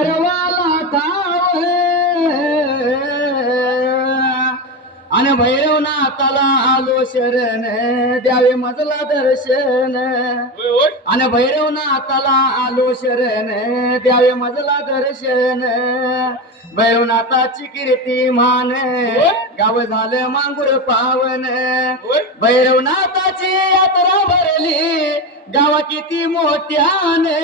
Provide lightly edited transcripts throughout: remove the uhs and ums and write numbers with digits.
सर्वाला ठाव आणि भैरवनाथाला आलो शरण द्यावे मजला दर्शन आणि भैरवनाथाला आलो शरण द्यावे मजला दर्शन भैरवनाथाची कीर्ती मान गाव झालं मांगुर पावन भैरवनाथाची यात्रा भरली गावा किती मोठ्याने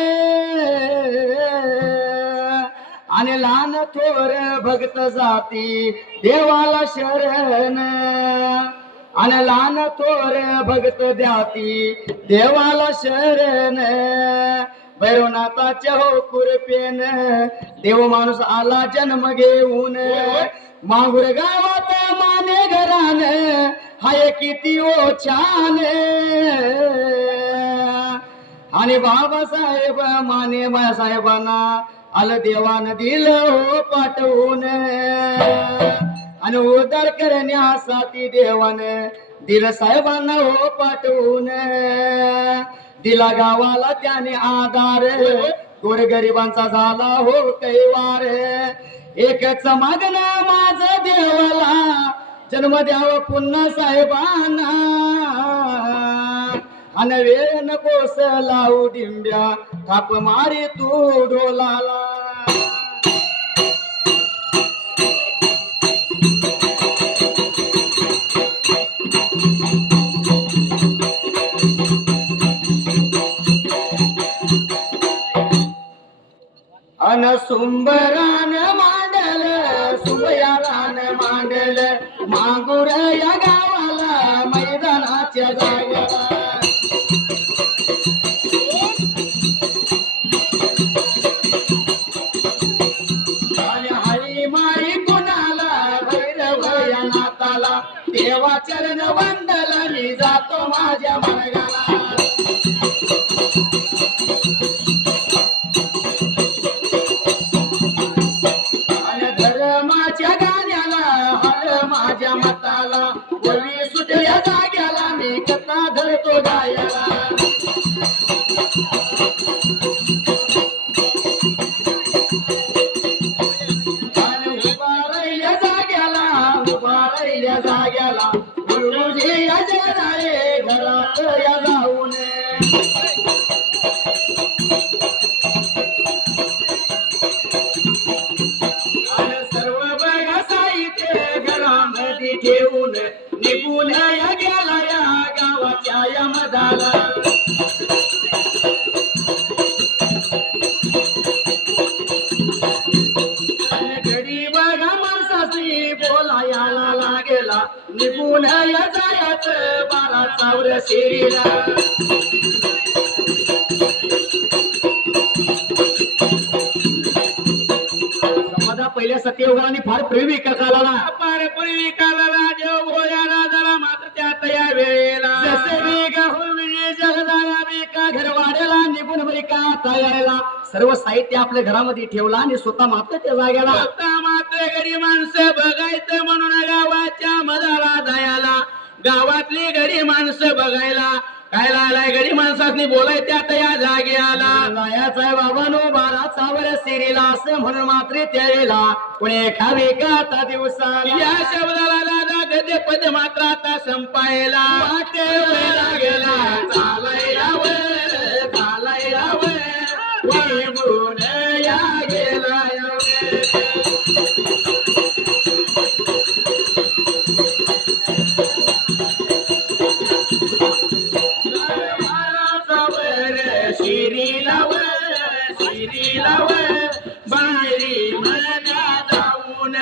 आणि लहान थोर भक्त जाती देवाला शरण आणि लहान थोर भक्त द्याती देवाला शरण भैरवनाथाच्या हो कृपेन देव माणूस आला जन्म घेऊन मांगुर गावात माने घरान हाय किती ओ छान आणि बाबासाहेब माने साहेबांना आलं देवान दिलं हो पाठवून आणि उद्धार करण्यासाठी देवान दिलं साहेबांना हो पाठवून दिला गावाला त्याने आधार गोरगरिबांचा झाला हो कैवार एकच मागणं माझं देवाला जन्म द्यावं पुन्हा साहेबांना आणि वेळ नकोस लावू डिंब्या थाप मारी तू डोलाला अन सुंबरान मांडल सुबयारान मांडल मांगुर या गावाला मैदानाच्या जागेला देवा चरण वंदला मी जातो माझ्या मार्गाला आणि धर्माच्या गाण्याला हर माझ्या मताला वळी सुटल्या जाग्याला मी कथा धरतो गायाला जाग्याला गुरुजी या जगदाळे घरात या जाऊन आणि सर्व बघा साहित्य घरामध्ये ठेवून निघून या गेला या गावाच्या या मधाला बोलायला लागेला निघून या जायचं बाराचावर शिरीला समाजा पहिल्या सत्ययुगाने फार प्रेमी काकाला फार प्रेमी काकाला देव भोयाला जरा मात्र त्यात या वेळेला जसे मी गाहून जगदाया मी का घरवाड्याला निघून बरी का तयारीला सर्व साहित्य आपल्या घरामध्ये ठेवला आणि स्वतः मात्र त्या जाग्याला स्वतः मात्र गडी माणसं बघायचं म्हणून गावाच्या मधाला जायला गावातली गडी माणसं बघायला काय लायलाय गडी माणसांनी बोलाय त्यात या जाग्याला लायाचा बाबानो बाराचा वर सिरीला असं म्हणून मात्र त्याला पुणे खावे का आता दिवसा या शब्दाला दादा गद्य पद मात्र आता संपायला वाटे गेला चालायला वर चालायला वर या गेला बाहेरी मना जाऊन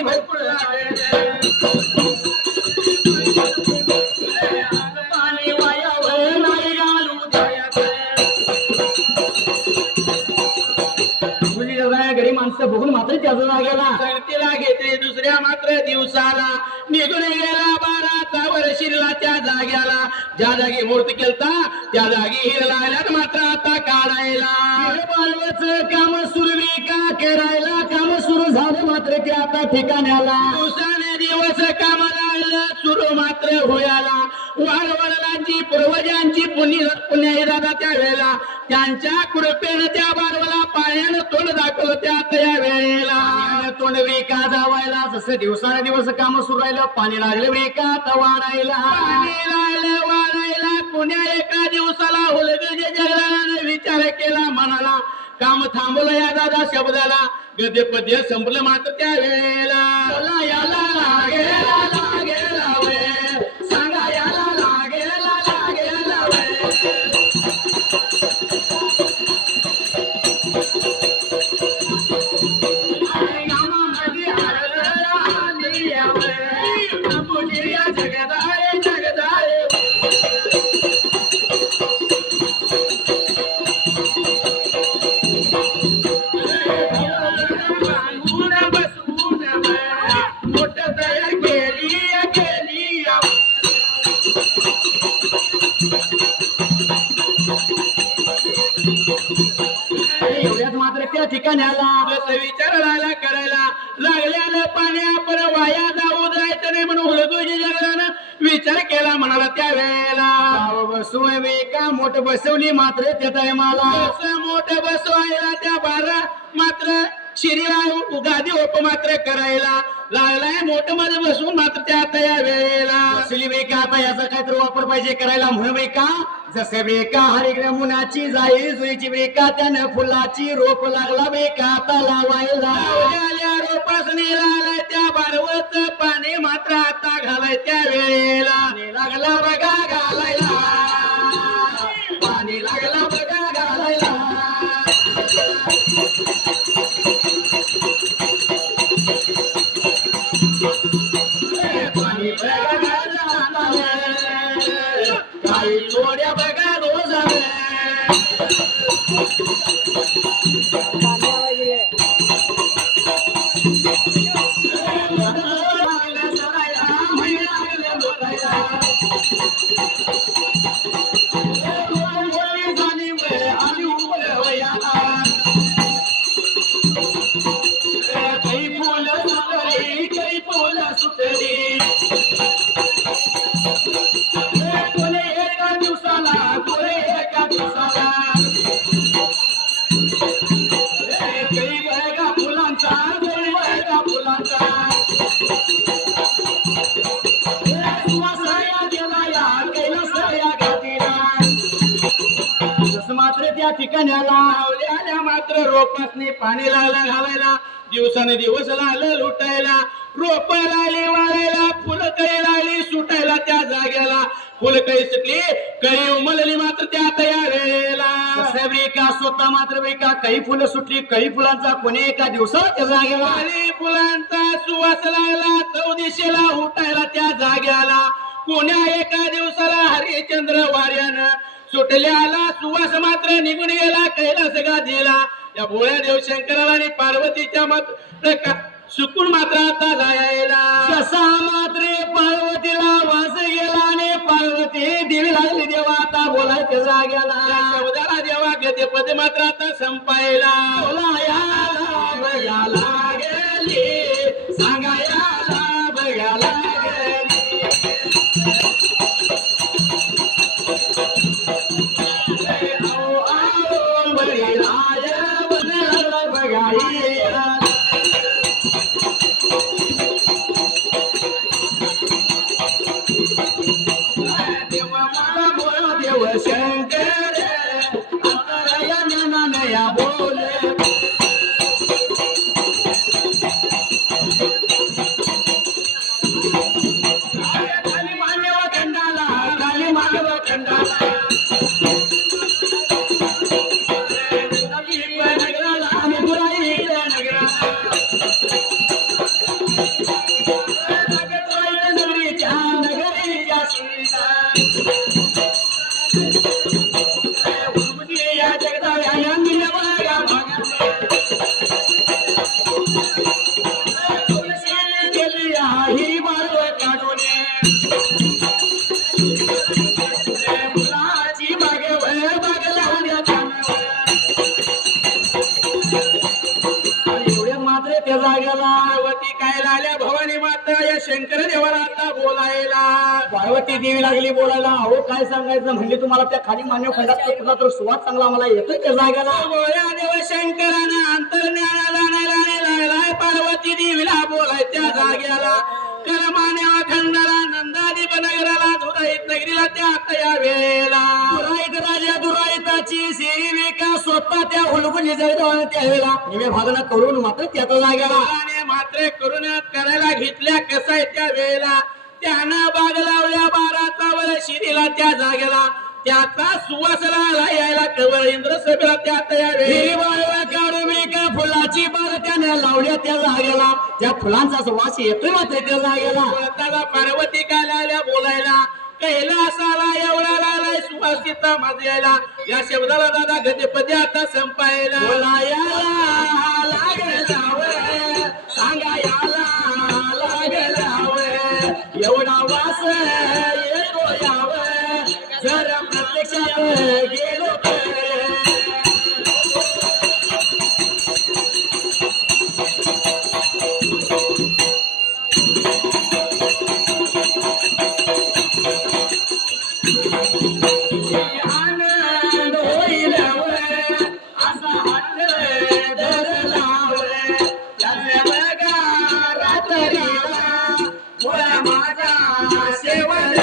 पाणी भरपूर लावेल पाणी वायावर नाही घालू द्यायचं घरी माणसं बघून मात्र त्याचा लागेला संगतीला घेतली दुसऱ्या मात्र दिवसाला निघून गेला 12चा वर शिरला त्या जाग्याला ज्या जागी मूर्ती केलता त्या जागी हिर लागल्यात मात्र आता काढायला बालवाचं काम सुरू का करायला काम सुरू झालं मात्र ते आता ठिकाण्याला दिवसाने दिवस काम लागलं सुरू मात्र होयाला वाडवडिलांची पूर्वजांची पुण्य दादा त्या वेळेला त्यांच्या कृपेनं त्या बालवाला पाण्यानं तोंड दाखवलं त्या वेळेला तोंड विका जावायला जसं दिवसाने काम सुरू राहिलं पाणी लागलं विकात वाढायला पाणी लागलं वाढायला कुण्या एका दिवसाला हुलगजे जगदाने विचार केला मनाला काम थांबवलं या दादा शब्दाला गदे पद्य संपलं मात्र त्या वेळेला याला लागेला लागेला वे सांगा याला लागेला लागेला वे एवढ्यात मात्र त्या ठिकाण्याला विचारायला करायला लागल्यानं पाण्या पर वाया जाऊ जायचं नाही म्हणून हुलगुजी जगल्यानं विचार केला म्हणाला त्या वेळेला बसवून का मोठ बसवली मात्र त्या टायमाला मोठ बसवायला त्या 12 मात्र शिरीला गादी ओप मात्र करायला लागलाय मोठ मध्ये बसून मात्र त्या आता या वेळेला बसली बेका आता याचा काहीतरी वापर पाहिजे करायला म्हणून बेका जसे बेका हरिग्र मुनाची जाई जुईची बेका त्यानं फुलाची रोप लागला बेका आता लावायला रोपासनी लागलाय त्या बारवत पाणी मात्र आता घालाय त्या वेळेला लागला बघा घालायला पाणी लागला बघा घालायला पाणी काही थोड्या बघा रोज मात्र त्या ठिकाण्याला आवल्या मात्र रोपासनी पाणी लागला घालायला दिवसाने दिवस लागलं लुटायला रोप लागली वाळायला फुलं कळी लागली सुटायला त्या जाग्याला फुलं कळी सुटली कळी उमलली मात्र त्या तया वेळेला बेका स्वतः मात्र बेका काही फुलं सुटली काही फुलांचा कोणी एका दिवसात त्या जागेला फुलांचा सुवास लागला 14 दिशेला उठायला त्या जाग्याला कोण्या एका दिवसाला हरिश्चंद्र वार्यानं सुटल्याला सुवास मात्र निघून गेला कैलास गादीला या भोळ्या देवशंकराला आणि पार्वतीच्या मात्र सुकून मात्र आता जायला कसा मात्र पार्वतीला वास गेला आणि पार्वती देवी लागली देवा आता बोलायच्या जाग्याला शब्दाला देवा गते पद मात्र आता संपायला बोलायला बघायला गेली सांगायला बघायला शंकर अंतरया बोले ही माळव काढून फुलाची बाग बाग लहान एवढ्या मात्र त्या जागेला पार्वती काय लाल्या भवानी माता या शंकर देवाला आता बोलायला पार्वती देवी लागली बोलायला. अहो काय सांगायचं म्हणजे तुम्हाला त्या खाली मान्य खंडात कुठला तर सुवास चांगला मला येतोय त्या जागेला. बोया देव शंकरानं अंतर्ज्ञानाला नेलाय पार्वती देवीला बोलाय त्या जाग्याला. करमान्या खंडाला नंदादीप नगराला धुराईत नगरीला त्या आता या वेळेला धुराईत राजा धुराईताची सेविका स्वतः त्या हुलगुली जगदवान त्या वेळेला निवे भागना करून मात्र त्याचा जाग्याला मात्र करून करायला घेतल्या कसं आहे त्या वेळेला त्यानं बाग लावल्या 12चा वर शिरीला त्या जागेला त्याचा सुवासला यायला कवर इंद्र सभेला त्या तयार काढून का फुलाची बाग त्याने लावल्या त्या जागेला त्या फुलांचा सुवास येतोय मात्र त्या जागेला. दादा पार्वती काय लागल्या बोलायला कैलासाला एवढा लालाय सुवासिता माझ्याला या शब्दाला दादा गणपती आता संपायला बोलायला लागला सांगा याला लागला एवढा वास येतो याव जर प्रत्यक्षात गेलो आनंद होईल असा हात धरला त्याचे बघा रात्रीला बोला माझा सेवन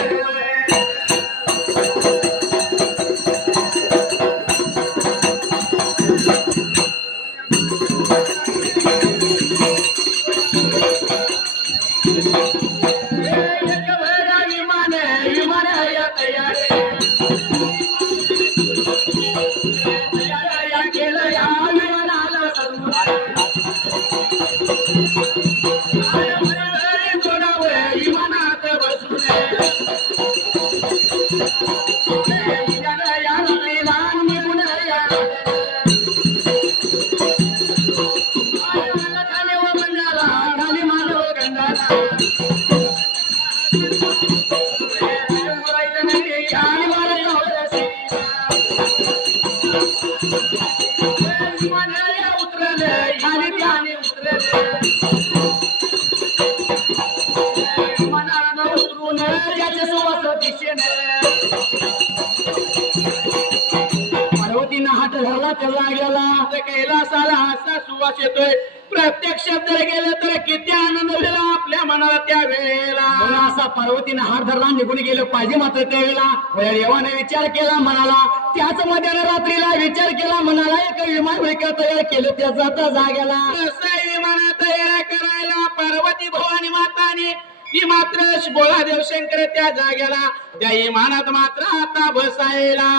पार्वतीनं हात धरला त्याला गेला कैलासाला असा सुवास येतोय प्रत्यक्षात जर गेलं तर किती आनंद होईल आपल्या मनाला त्या वेळेला. असा पार्वतीनं हात धरला निघून गेलं पाहिजे मात्र त्यावेळेला देवाने विचार केला मनाला त्याच मध्यानं रात्रीला विचार केला मनाला एक विमान विकत तयार केलं त्याचा त्या जाग्याला कसं विमान तयार करायला पार्वती भवानी माताने ही मात्र बोला देव शंकर त्या जाग्याला त्या विमानात मात्र आता बसायला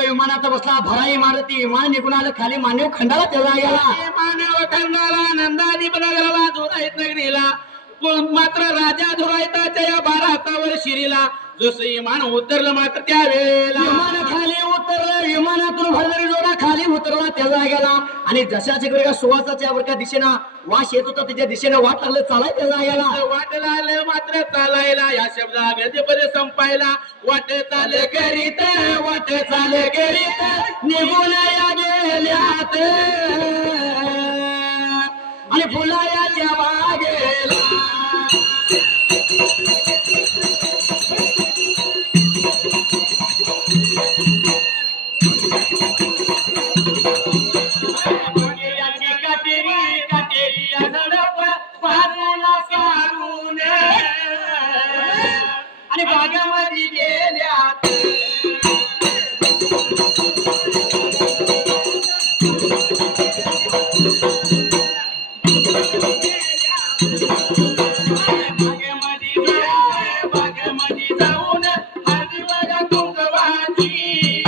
विमानात बसला भरा इमारती विमान निघून आलं खाली मानव खंडाला त्या जाग्याला मानव खंडाला नंदादीप नगराला धुराईत नगरीला मात्र राजा धुराईताच्या या 12चा वर शिरीला जसं विमान उतरलं मात्र त्या वेळेला विमान खाली उतरलं विमानातून भरलेली जोडा खाली उतरला त्या जाग्याला आणि जशाच्या सुवासाच्या वरच्या दिशेनं वास येत होता त्याच्या दिशेने वाट लागलं चालाय त्या जाग्याला वाट लागलं मात्र चालायला या शब्दा गणपती संपायला वाट चाले करीत वाट चाले करीत निघून या गेल्यात आणि फुलाच्या बागेला आणि बागामध्ये गेल्यात बागामध्ये जाऊन हळदी बघा कुंकवाची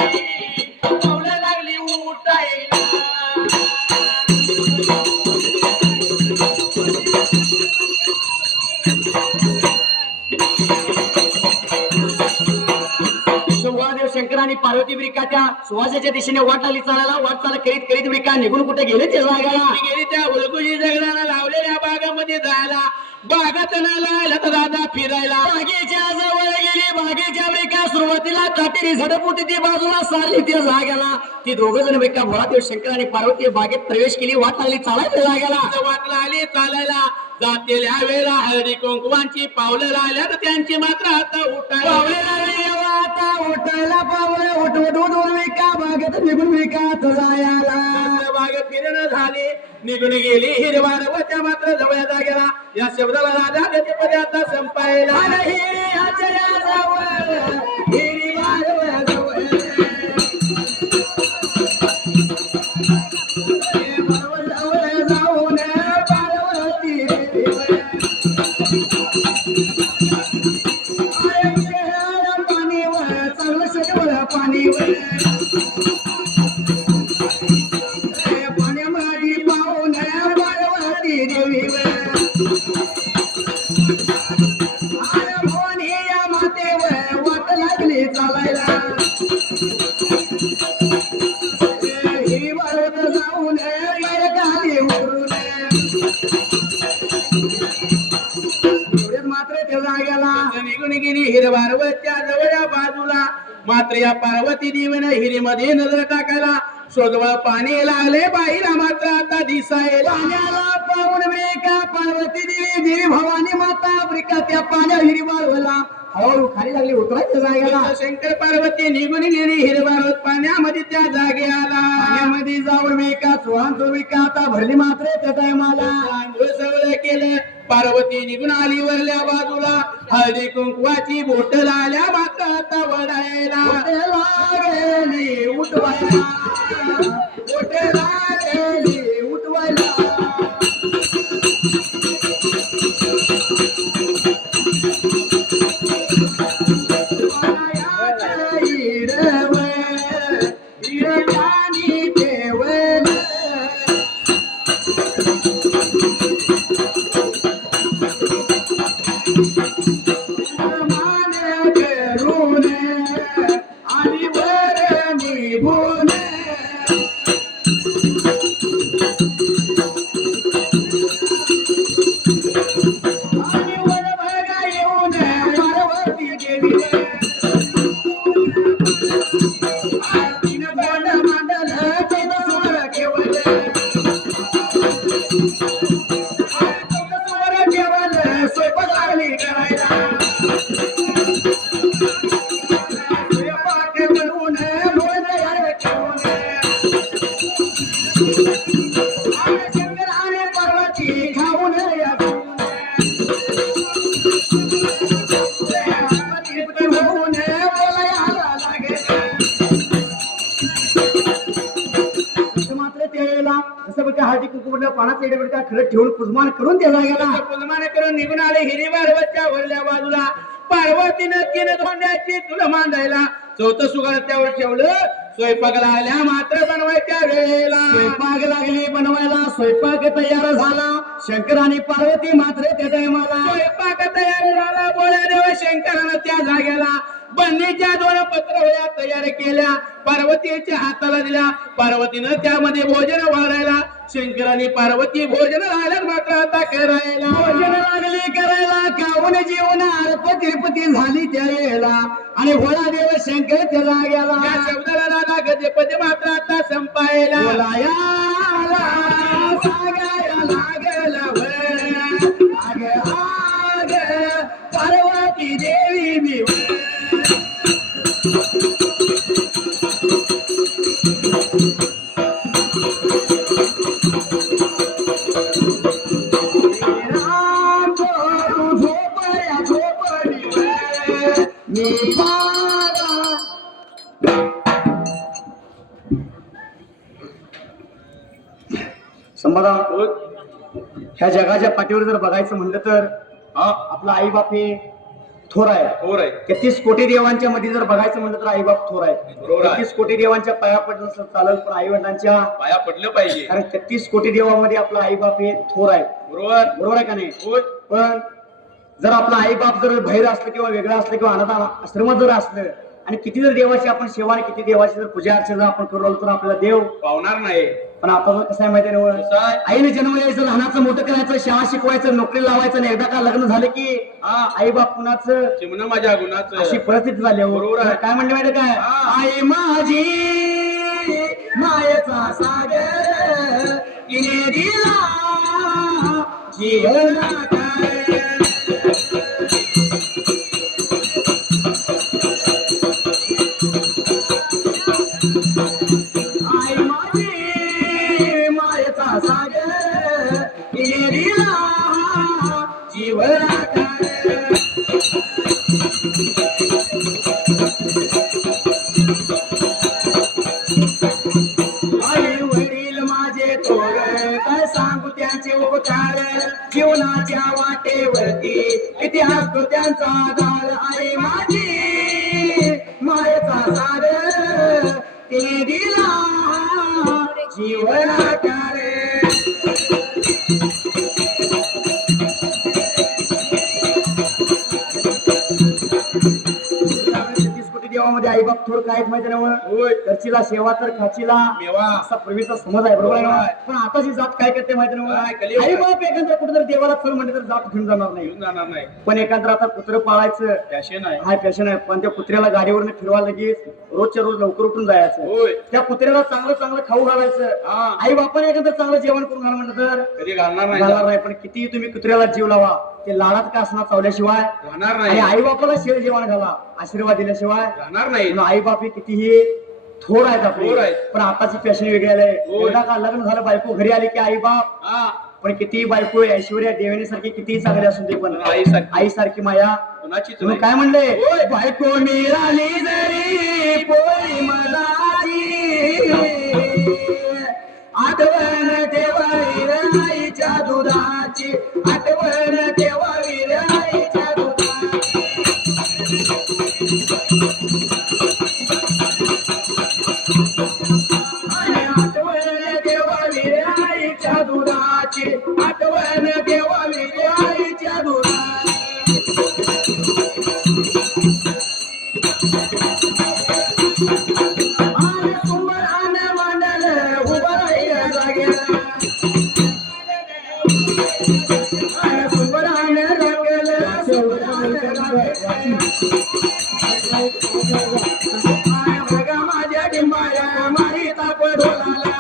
कवळं लागली उठायला शंकर आणि पार्वती ब्रिका त्या सुवासाच्या दिशेने वाट लागली चालायला वाट चालत करीत करीत ब्रिका निघून कुठे गेले ते जागाला गेली त्या उलगुजी जगदाला लावलेल्या बागामध्ये जायला बागात नाही तर दादा फिरायला बागेच्या जवळ गेली बागेच्या वेळी सुरुवातीला काटेरी झडपोटी ती बाजूला सारली त्या जाग्याला ती दोघ जण एका भोळादेव शंकर आणि पार्वती बागेत प्रवेश केली वाट लागली चालायला जाग्याला वाट लागली चालायला जातेल्या वेळेला हळदी कुंकवांची पावलं लागल्या तर त्यांची मात्र आता उठायला आता उठायला पावलं उठवून विका बागेत निघून विकात जायला बागेत फिरणं झाली निघून गेली हिरवार व त्या मात्र जवळ जागेला या शब्दाला राजा त्याचे पदे आता संपायला हिरवारवच्या जवळच्या बाजूला मात्र या पार्वती देवीने हिरीमध्ये नजर टाकायला शोधवा पाणी लागले बाईला मात्र आता दिसायला पाण्याला पाहून वेका पार्वती देवी देवी भवानी माता आफ्रिका त्या पाण्या हिरवारवला हळूहळू खाली लागली उतरायच्या जागेला शंकर पार्वती निघून गेली हिरवार पाण्यामध्ये त्या जागेला पाण्यामध्ये जाऊन वेका चोळांचो वेका आता भरली मात्र त्या टायमाला सवय केलं पार्वती निघून आली वरल्या बाजूला हळदी कुंकवाची बोट लाल्या मात्र आता वडायला उठवायला बोट लागली उठवायला ठेवून पुजमान करून त्या जागेला पुजमान करून निघून आले हिरीवारवरच्या वरल्या बाजूला पार्वतीनं तीन धोंड्याची तुला मांडायला चौथं सुगड त्यावर ठेवलं स्वयंपाक लागल्या मात्र बनवायच्या वेळेला स्वयंपाक लागली बनवायला स्वयंपाक तयार झाला शंकर आणि पार्वती मात्र त्या टायमाला स्वयंपाक तयार झाला बोळ्या देव शंकरानं त्या जागेला बंदीच्या दोन पत्रवळ्या तयार केल्या पार्वतीच्या हाताला दिल्या पार्वतीनं त्यामध्ये भोजन वाढायला शंकर आणि पार्वती भोजन राहिल्यात मात्र आता करायला भोजन लागली करायला काऊन जीवन अर्प तिरुपती झाली त्या वेळेला आणि भोळा देव शंकर त्या जाग्याला या शब्दाला राधा गजपती मात्र आता संपायला पार्वती देवी मी ह्या जगाच्या पाठीवर जर बघायचं म्हणलं तर आपला आई बाप हे थोर आहे 33 कोटी देवांच्या मध्ये जर बघायचं म्हणलं तर आई बाप थोर आहे 33 कोटी देवांच्या पाया पडलं चालेल पण आई वडिलांच्या पाया पडलं पाहिजे कारण 33 कोटी देवामध्ये आपला आई बाप हे थोर आहे बरोबर आहे का नाही पण जर आपला आई बाप जर बाहेर असलं किंवा वेगळं असलं किंवा अनाथ आश्रमात जर असलं आणि किती जर देवाची आपण सेवा आणि किती देवाची जर पूजा अर्चना आपण करू तर आपल्याला देव पावणार नाही पण आता कसं आहे माहिती आहे कसं आहे? ना, आईने जन्म द्यायचं, लहानाचं मोठं करायचं, शाळा शिकवायचं, नोकरी लावायचं, आणि एकदा का लग्न झालं की आई बाप कुणाचं चिमणं माझ्या गुणाचं. अशी परिस्थिती झाली हो. बरोबर आहे. काय म्हणले माहिती काय, आई माझी मायेचा सागर तिने दिला जीवनात. आई माझी मायेचा सागर तिने दिला जीवनात. आई वडील माझे थोर काय सांगू त्यांचे उपकार, जीवनाच्या वाटेवरती इतिहास तो त्यांचा आधार. आई माझी मायेचा सागर ते दिला जीवनाकार. देवामध्ये आई बाप थोडं काय माहिती ना, होय. खर्चीला सेवा तर खाचीला मेवा. असा पूर्वीचा समज आहे, बरोबर आहे बरोबर ना? आहे. पण आताची जात काय करते माहिती ना, काय, कलियुग आई आहे. बाप एखाद्या कुठेतरी देवाला चल म्हणते तर जात घेऊन जाणार नाही. घेऊन जाणार नाही. पण एखाद्या आता कुत्रं पाळायचं फॅशन आहे. हा फॅशन आहे, पण त्या कुत्र्याला गाडीवरनं फिरवायला लगेच रोजच्या रोज लवकर उठून जायचं, होय. त्या कुत्र्याला चांगलं चांगलं खाऊ घालायचं. हा. आई बापाने एखादं चांगलं जेवण करून घाला म्हणलं तर कधी घालणार नाही. घालणार नाही. पण किती तुम्ही कुत्र्याला जीव लावा, ते लाडात का असणार चावल्याशिवाय, राहणार आणि नाही. आई बापाला शेर जेवण घाला आशीर्वाद दिल्याशिवाय राहणार नाही. म्हणून आई बाप हे कितीही थोर आहेत आपले, थोर आहेत. पण आताची फॅशन वेगळी आली. होय. एकदा का लग्न झालं, बायको घरी आली की आई बाप, हा. पण किती बायको ऐश्वर्या देवेनी सारखी कितीही चांगली असून ते पण आईसारखी. आई सारखी माया कुणाचीच तुम्ही नाही. काय म्हणले, होय. बायको मिळाली जरी पोळी मलाची, आठवण ठेवावी रे आईच्या दुधाची, आठवण ठेवावी रे आईच्या दुधाची. आठवण ठेवावी रे आईच्या दुधाची, आठवण ठेवावी रे आईच्या दुधाची. आन कुंभार आन मांडल उभं राहिलं जागेला, आन कुंभार आन रांगेला, आन बघा माझ्या डिंबाया मारी ताप ढोलाला.